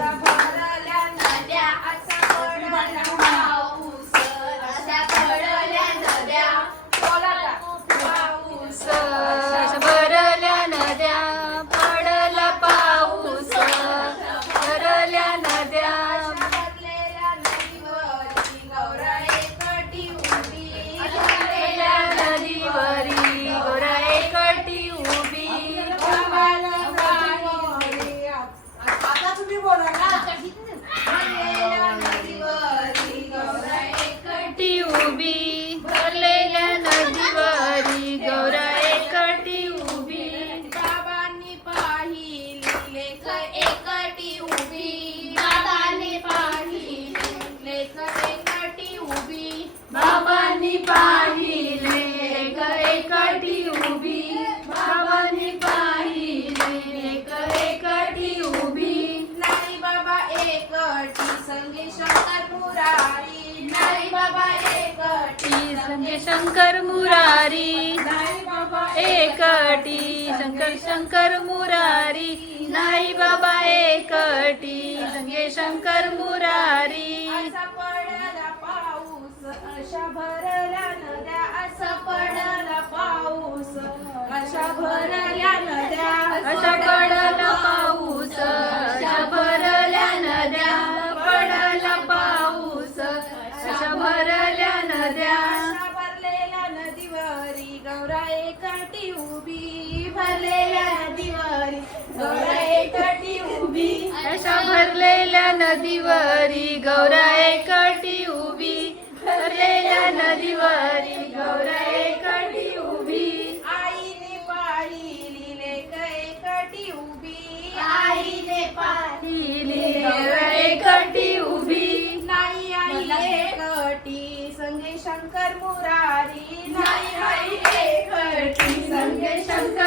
अशा embora. शंकर मुरारी। एकटी। शंकर शंकर मुरारी। नाही बाबा एकटी। संगे शंकर मुरारी। पडला पाऊस अशा भरल्या नद्या असा पडला पाऊस अशा भरल्या नद्या अशा पडला पाऊस अशा भरल्या नद्या पडला पाऊस अशा भरल्या नद्या। एकटी उभी, भरलेल्या नदीवरी. गौरा कटी उभी. अशा भरलेल्या नदीवरी गौरा कटी उभी, भरलेल्या नदीवरी. शंकर मुरारी नाही हरी एक शंकर.